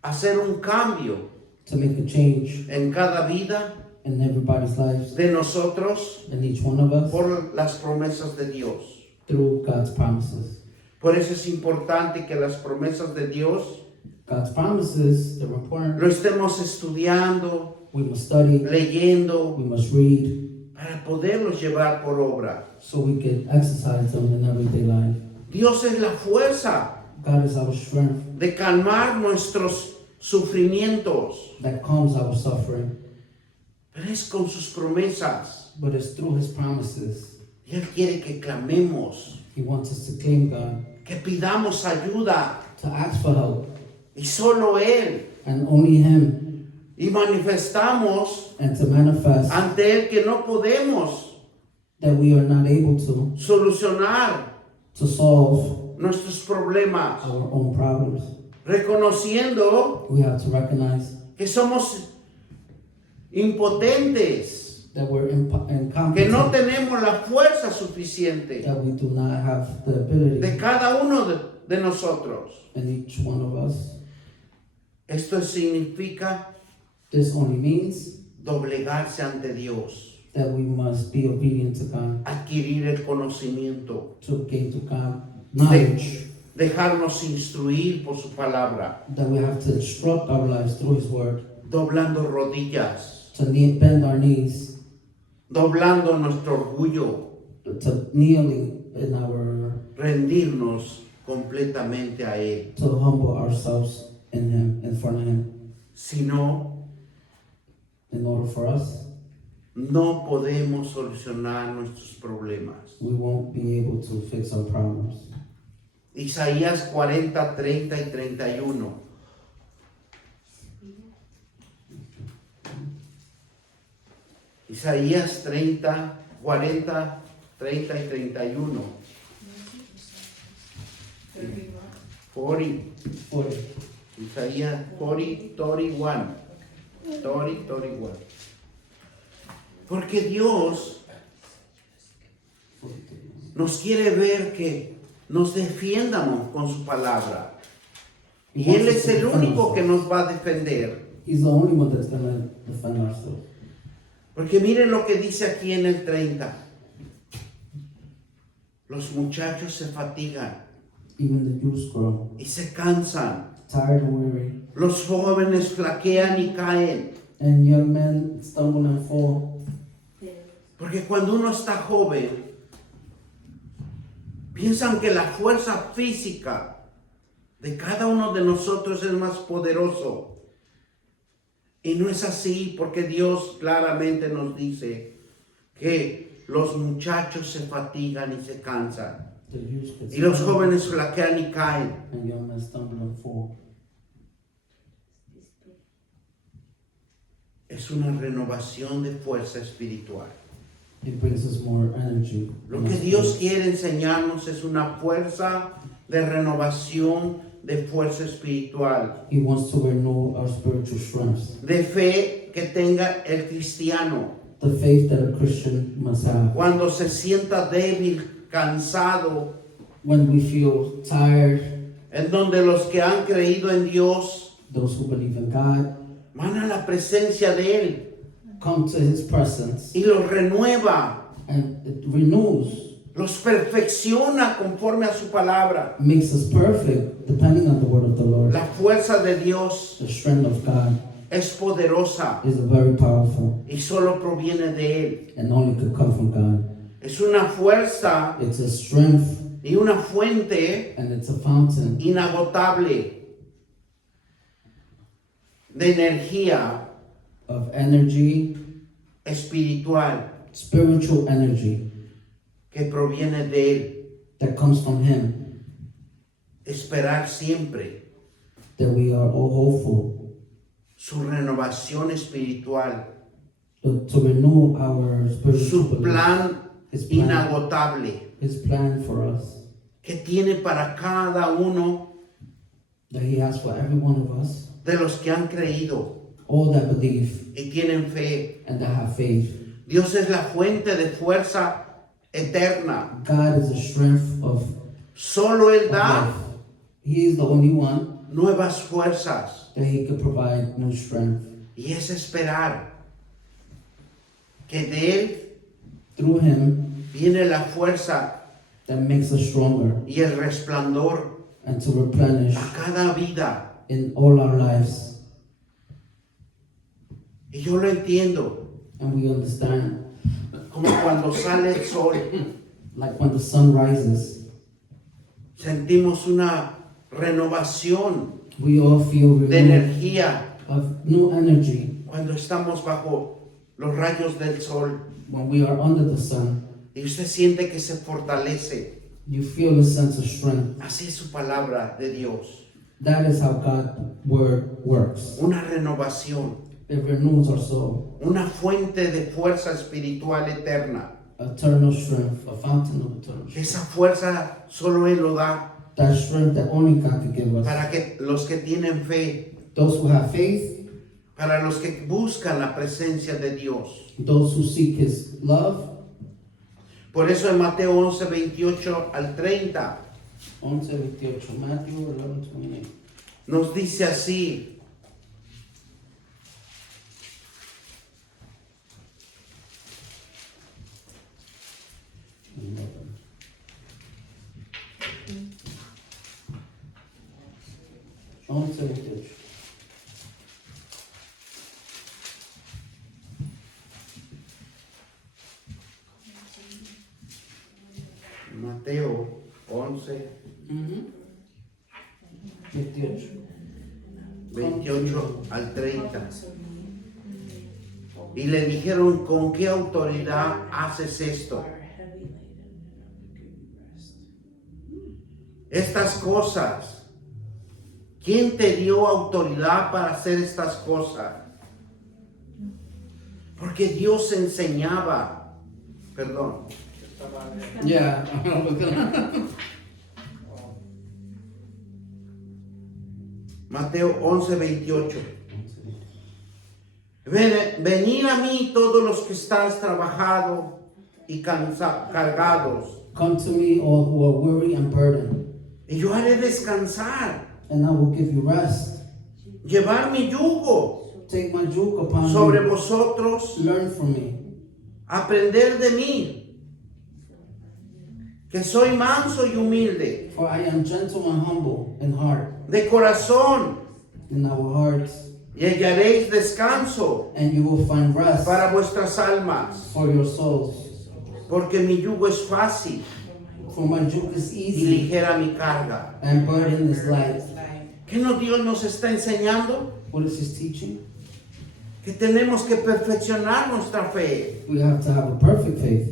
Hacer un cambio To make a change en cada vida in everybody's lives, de nosotros in each one of us, por las promesas de Dios. through God's promises. Por eso es importante que las promesas de Dios God's promises, they're important. lo estemos estudiando, We must study, leyendo, we must read, para poderlos llevar por obra. so we can exercise them in everyday life. Dios es la fuerza God is our strength de calmar nuestros sufrimientos, that calms our suffering, pero es con sus promesas. but it's through His promises. Y Él quiere que clamemos, He wants us to claim God, que pidamos ayuda, to ask for help, y solo Él, and only Him, y manifestamos and to manifest ante Él que no podemos that we are not able to solucionar solve nuestros problemas, our own problems. reconociendo We have to recognize que somos impotentes, that we're que incompetent, no tenemos la fuerza suficiente that we do not have the ability de cada uno de nosotros. in each one of us. Esto significa This only means doblegarse ante Dios, that we must be obedient to God, adquirir el conocimiento, to gain to God knowledge, dejarnos instruir por su palabra, that we have to instruct our lives through His word, doblando rodillas, to bend our knees, doblando nuestro orgullo, to kneeling in our, rendirnos completamente a Él. to humble ourselves in Him, in front of Him. Si no, In order for us, no podemos solucionar nuestros problemas. we won't be able to fix our problems. Isaías 40, 30 y 31. Isaías 30, 40, 30 y 31. 40. 40. Isaías 40, 31. 31. Porque Dios nos quiere ver que nos defiendamos con su palabra. Y Él es el único que nos va a defender. He's the only one that's going to defend ourselves. Porque miren lo que dice aquí en el 30. Los muchachos se fatigan Even the youths grow y se cansan. tired and weary, Los jóvenes flaquean y caen. and young men stumble and fall. Porque cuando uno está joven, piensan que la fuerza física de cada uno de nosotros es más poderoso. Y no es así, porque Dios claramente nos dice que los muchachos se fatigan y se cansan. The youths get Y los stumble, jóvenes flaquean y caen. and young men stumble and fall. Es una renovación de fuerza espiritual. It brings us more energy. Lo in que us. Dios quiere enseñarnos es una fuerza de renovación de fuerza espiritual, He wants to renew our spiritual strength. de fe que tenga el cristiano. The faith that a Christian must have. Cuando se sienta débil, cansado, When we feel tired, en donde los que han creído en Dios those who believe in God van a la presencia de Él come to His presence, y los renueva, and it renews, los perfecciona conforme a su palabra. makes us perfect depending on the word of the Lord. La fuerza de Dios The strength of God es poderosa is very powerful y solo proviene de Él. and only could come from God. Es una fuerza It's a strength y una fuente and it's a fountain inagotable de energía of energy, espiritual spiritual energy que proviene de Él. that comes from Him, Esperar siempre that we are all hopeful su renovación espiritual, to renew our spiritual su belief. plan His plan, inagotable His plan for us que tiene para cada uno that He has for every one of us, de los que han creído all that believe y tienen fe. and that have faith. Dios es la fuente de fuerza eterna. God is the strength of Solo Él da life. He is the only one nuevas fuerzas that He could provide new strength. y es esperar que de Él Through Him, viene la fuerza that makes us stronger y el resplandor and to replenish a cada vida. in all our lives. Y yo lo entiendo, And we understand, como cuando sale el sol, like when the sun rises, sentimos una renovación we all feel de renewed energía of new energy cuando estamos bajo los rayos del sol when we are under the sun. y usted siente que se fortalece. You feel a sense of strength. Así es su palabra de Dios, That is how God's word works. una renovación, It renews our soul, una fuente de fuerza espiritual eterna. eternal strength, a fountain of eternal strength. Esa fuerza solo Él lo da That strength that only God can give us. para que los que tienen fe, Those who have faith, para los que buscan la presencia de Dios. those who seek His love. Por eso en Mateo 11, 28 al 30 11:28, Matthew 11:28. nos dice así: Mateo 11, 28. 28 al 30. Y le dijeron: ¿con qué autoridad haces esto? Estas cosas. ¿Quién te dio autoridad para hacer estas cosas? Porque Dios enseñaba. Perdón. Yeah. Mateo 11, 28. Venid a mí todos los que estáis trabajados y cargados, Come to me, all who are weary and burdened, y yo haré descansar. and I will give you rest. Llevar mi yugo Take my yoke upon sobre you. vosotros, Learn from me, aprender de mí, que soy manso y humilde, for I am gentle and humble in heart, de corazón, in our hearts, y hallaréis descanso and you will find rest para vuestras almas, for your souls. porque mi yugo es fácil For my yoke is y easy, ligera mi carga. and burden is light. ¿Qué Dios nos está enseñando? What is His teaching? Que tenemos que perfeccionar nuestra fe, We have to have a perfect faith.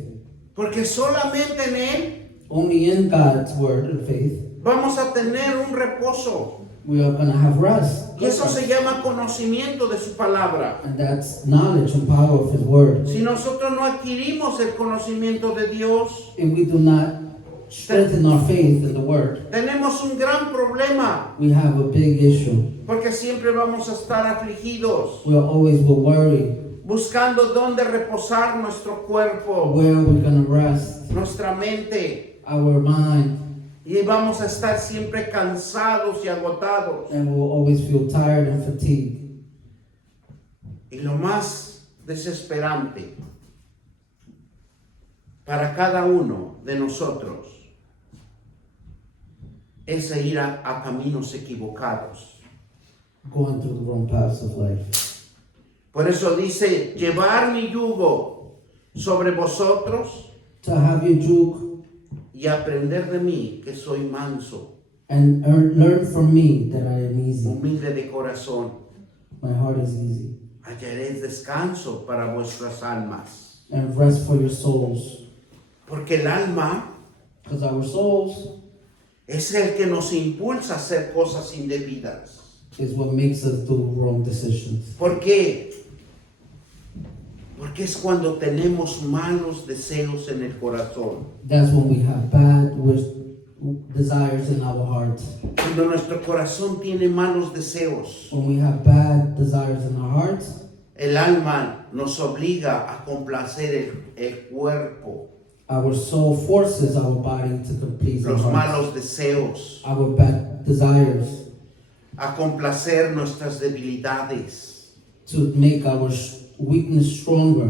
porque solamente en Él Only in God's word and faith vamos a tener un reposo. we are going to have rest. Y eso se llama conocimiento de su palabra. And that's knowledge and power of His word. Si nosotros no adquirimos el conocimiento de Dios, If we do not strengthen our faith in the word, tenemos un gran problema, we have a big issue. porque siempre vamos a estar afligidos, We always will worry buscando dónde reposar nuestro cuerpo, where we're going to rest, nuestra mente, our mind, y vamos a estar siempre cansados y agotados. and we'll always feel tired and fatigued. Y lo más desesperante para cada uno de nosotros es ir a caminos equivocados. Going through the wrong paths of life. Por eso dice, llevar mi yugo sobre vosotros to have your juke y aprender de mí, que soy manso, and learn from me that I am easy. humilde de corazón. My heart is easy. Hallaréis descanso para vuestras almas. And rest for your souls. Porque el alma Because our souls es el que nos impulsa a hacer cosas indebidas. is what makes us do wrong decisions. ¿Por qué? Porque es cuando tenemos malos deseos en el corazón. That's when we have bad desires in our heart. Cuando nuestro corazón tiene malos deseos, When we have bad desires in our heart, el alma nos obliga a complacer el cuerpo, our soul forces our body to please our los heart. malos deseos, Our bad desires a complacer nuestras debilidades. to make our weakness stronger.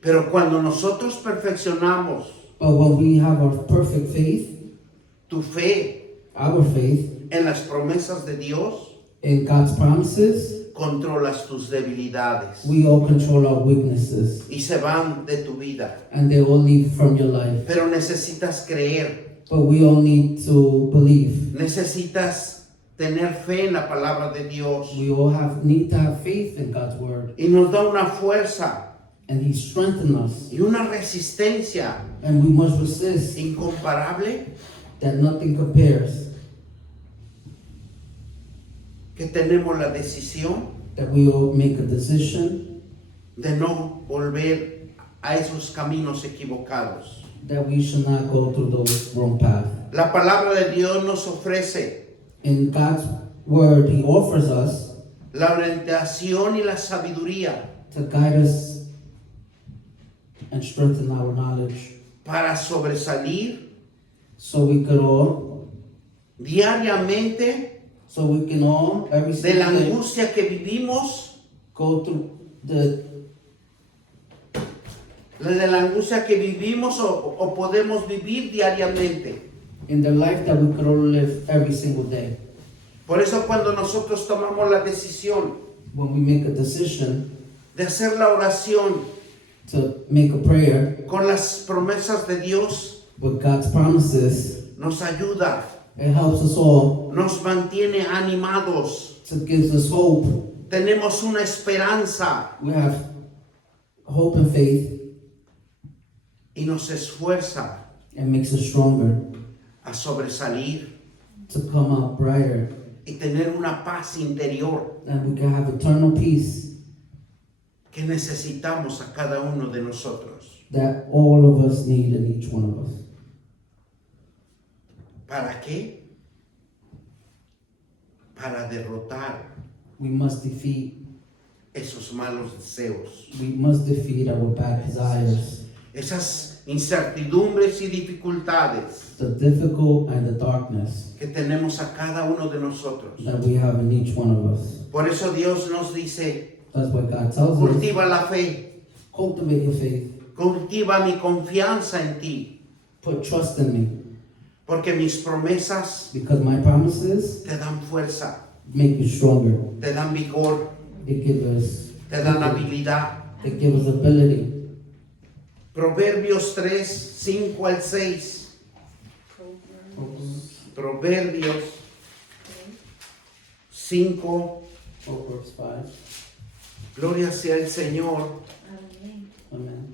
Pero cuando nosotros perfeccionamos But when we have our perfect faith, tu fe our faith en las promesas de Dios, in God's promises, controlas tus debilidades we all control our weaknesses y se van de tu vida. and they all leave from your life. Pero necesitas creer, But we all need to believe. necesitas tener fe en la palabra de Dios We all need to have faith in God's word. y nos da una fuerza And He strengthens us. y una resistencia And we must resist incomparable that nothing compares. que tenemos la decisión That we all make a decision de no volver a esos caminos equivocados. that we should not go through those wrong paths. La palabra de Dios nos ofrece In God's word, He offers us la orientación y la sabiduría to guide us and strengthen our knowledge para sobresalir so we could all, diariamente every de la single day, angustia que vivimos, go through the de la angustia que vivimos o podemos vivir diariamente. in the life that we could all live every single day. Por eso cuando nosotros tomamos la decisión When we make a decision de hacer la oración to make a prayer con las promesas de Dios, with God's promises, nos ayuda, it helps us all. nos mantiene animados, It gives us hope. tenemos una esperanza We have hope and faith, y nos esfuerza and makes us stronger a sobresalir to come out brighter, y tener una paz interior and we can have eternal peace que necesitamos a cada uno de nosotros. that all of us need in each one of us. ¿Para qué? Para derrotar We must defeat. esos malos deseos, We must defeat our bad desires, esas incertidumbres y dificultades the difficult and the darkness que tenemos a cada uno de nosotros. that we have in each one of us. Por eso Dios nos dice, That's what God tells us. cultiva la fe, Cultivate your faith. cultiva mi confianza en ti, Put trust in me, porque mis promesas because my promises te dan fuerza, make you stronger. te dan vigor, They give us, te dan habilidad. they give us ability. Proverbios 3, 5 al 6. Proverbios 5. Proverbs 5. Gloria sea el Señor. Amen.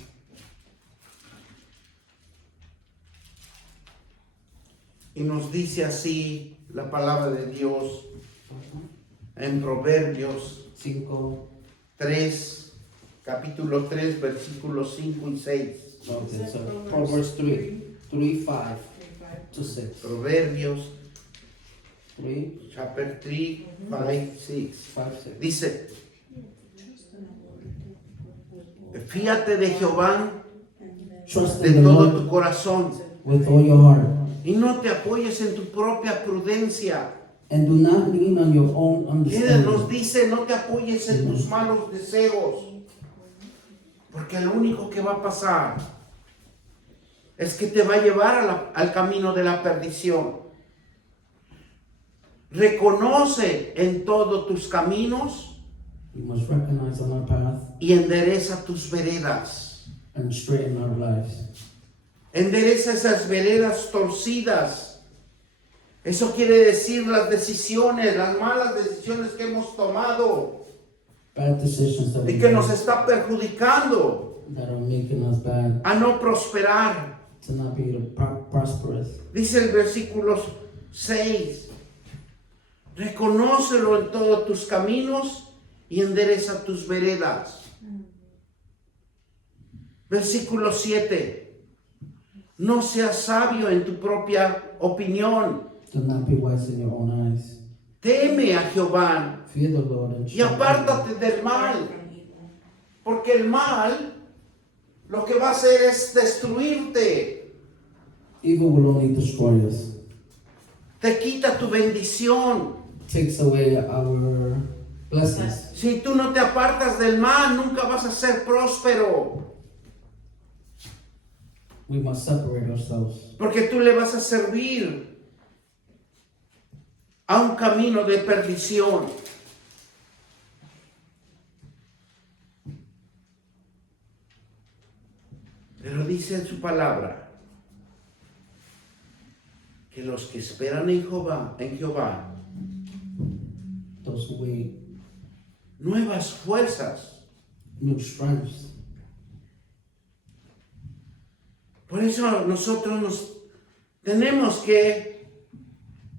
Y nos dice así la palabra de Dios en Proverbios 5. 3, capítulo 3, versículos 5 y 6. Okay, so Proverbs 3, 5 to 6. Proverbios 3, chapter 3, 5, 6. 5, 6. Dice, fíate de Jehová Trust de in the todo Lord tu corazón with all your heart, y no te apoyes en tu propia prudencia. and do not lean on your own Él nos understanding. dice, no te apoyes en tus malos deseos, porque lo único que va a pasar es que te va a llevar al camino de la perdición. Reconoce en todos tus caminos We must recognize on our path y endereza tus veredas. and straighten our lives. Endereza esas veredas torcidas. Eso quiere decir las decisiones, las malas decisiones que hemos tomado Bad decisions that we y que nos make está perjudicando that are making us bad, a no prosperar. to not be prosperous. Dice el versículo 6, reconócelo en todos tus caminos y endereza tus veredas. Versículo 7, no seas sabio en tu propia opinión. Do not be wise in your own eyes. Teme a Jehová Fear the Lord and y shun apártate del mal, porque el mal lo que va a hacer es destruirte, evil will only destroy us. te quita tu bendición. Takes away our blessings. Si tú no te apartas del mal, nunca vas a ser próspero, We must separate ourselves, porque tú le vas a servir a un camino de perdición. Pero dice en su palabra que los que esperan en Jehová, those who wait, nuevas fuerzas. new strengths. Por eso nosotros nos tenemos que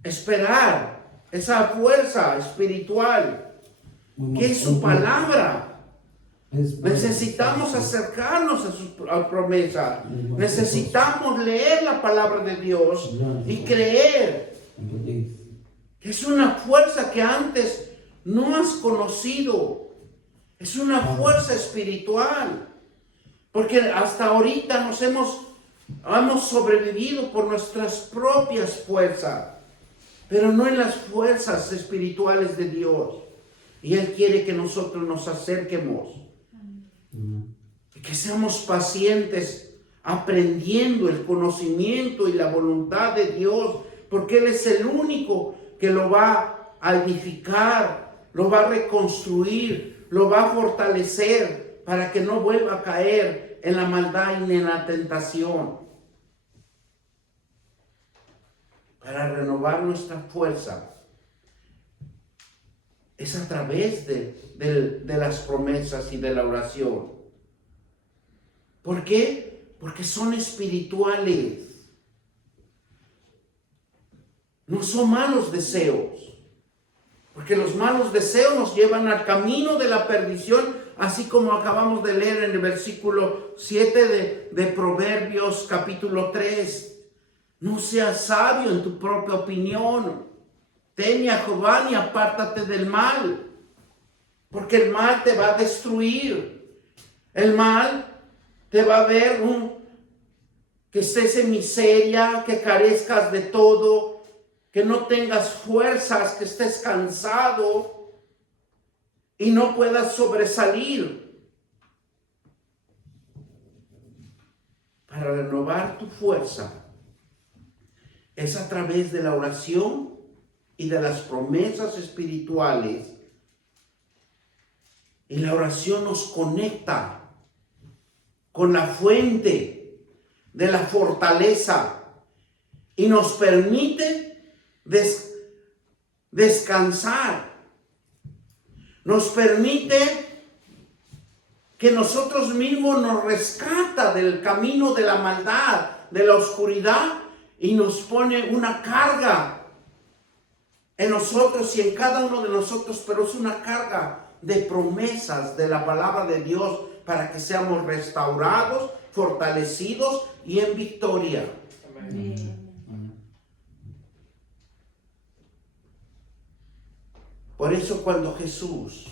esperar esa fuerza espiritual We que es must su open palabra. His word. Necesitamos acercarnos a sus promesas. Necesitamos leer la palabra de Dios y creer and believe. que es una fuerza que antes no has conocido. Es una fuerza espiritual. Porque hasta ahorita hemos sobrevivido por nuestras propias fuerzas, pero no en las fuerzas espirituales de Dios. Y Él quiere que nosotros nos acerquemos. Y que seamos pacientes aprendiendo el conocimiento y la voluntad de Dios, porque Él es el único que lo va a edificar, lo va a reconstruir, lo va a fortalecer para que no vuelva a caer en la maldad y en la tentación. Para renovar nuestra fuerza es a través de las promesas y de la oración. ¿Por qué? Porque son espirituales. No son malos deseos. Porque los malos deseos nos llevan al camino de la perdición, así como acabamos de leer en el versículo 7 de Proverbios capítulo 3. No seas sabio en tu propia opinión. Teme a Jehová y apártate del mal, porque el mal te va a destruir. El mal te va a ver que estés en miseria, que carezcas de todo, que no tengas fuerzas, que estés cansado y no puedas sobresalir. Para renovar tu fuerza es a través de la oración y de las promesas espirituales. Y la oración nos conecta con la fuente de la fortaleza y nos permite descansar. Nos permite que nosotros mismos nos rescata del camino de la maldad, de la oscuridad, y nos pone una carga en nosotros y en cada uno de nosotros, pero es una carga de promesas de la palabra de Dios para que seamos restaurados, fortalecidos y en victoria. Por eso cuando Jesús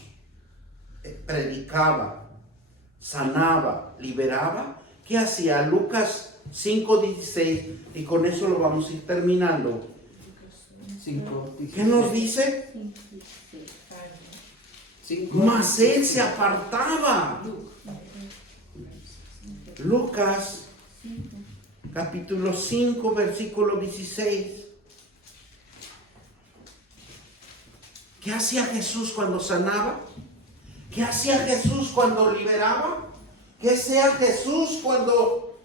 predicaba, sanaba, liberaba, ¿qué hacía? Lucas 5:16, y con eso lo vamos a ir terminando. ¿Qué nos dice? Mas él se apartaba. Lucas capítulo 5 versículo 16. ¿Qué hacía Jesús cuando sanaba? ¿Qué hacía Jesús cuando liberaba? ¿Qué hacía Jesús cuando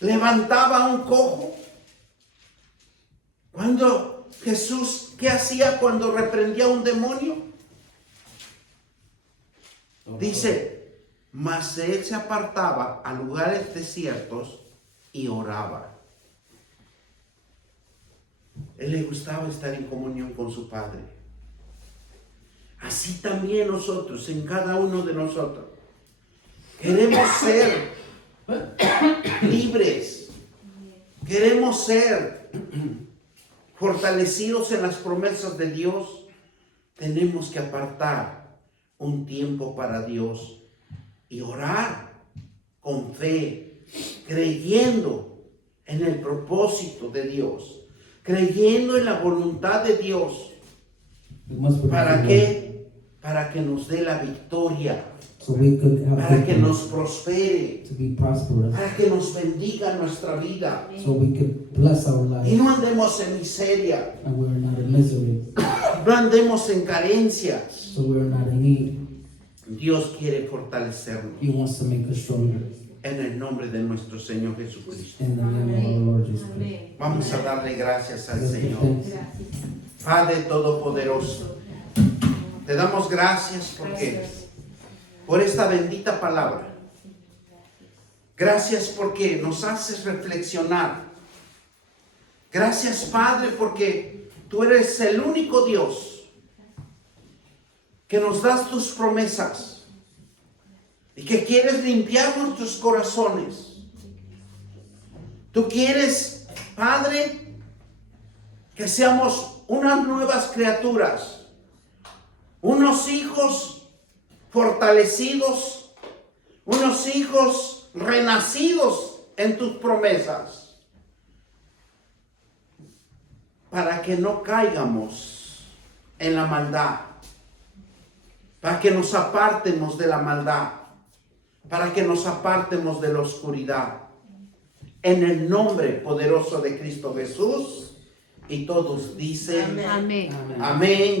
levantaba a un cojo? Cuando Jesús, ¿qué hacía cuando reprendía a un demonio? Dice, mas él se apartaba a lugares desiertos y oraba. Él le gustaba estar en comunión con su Padre. Así también nosotros, en cada uno de nosotros, queremos ser libres. Queremos ser fortalecidos en las promesas de Dios. Tenemos que apartar un tiempo para Dios y orar con fe, creyendo en el propósito de Dios, creyendo en la voluntad de Dios. ¿Para qué? Para que nos dé la victoria, So we could have para que victory, nos prospere, to be prosperous, para que nos bendiga nuestra vida so we could bless our y life, no andemos en miseria, and we're not in misery, no andemos en carencias. so we're not in need. Dios quiere fortalecernos He wants to make us stronger. en el nombre de nuestro Señor Jesucristo. In the name of our Lord Jesus Christ. Vamos a darle gracias al Let's give Señor. thanks. Padre Todopoderoso, te damos gracias por esta bendita palabra. Gracias porque nos haces reflexionar. Gracias, Padre, porque tú eres el único Dios que nos das tus promesas y que quieres limpiar nuestros corazones. Tú quieres, Padre, que seamos unas nuevas criaturas, unos hijos fortalecidos, unos hijos renacidos en tus promesas, para que no caigamos en la maldad, para que nos apartemos de la maldad, para que nos apartemos de la oscuridad. En el nombre poderoso de Cristo Jesús, y todos dicen Amén. amén.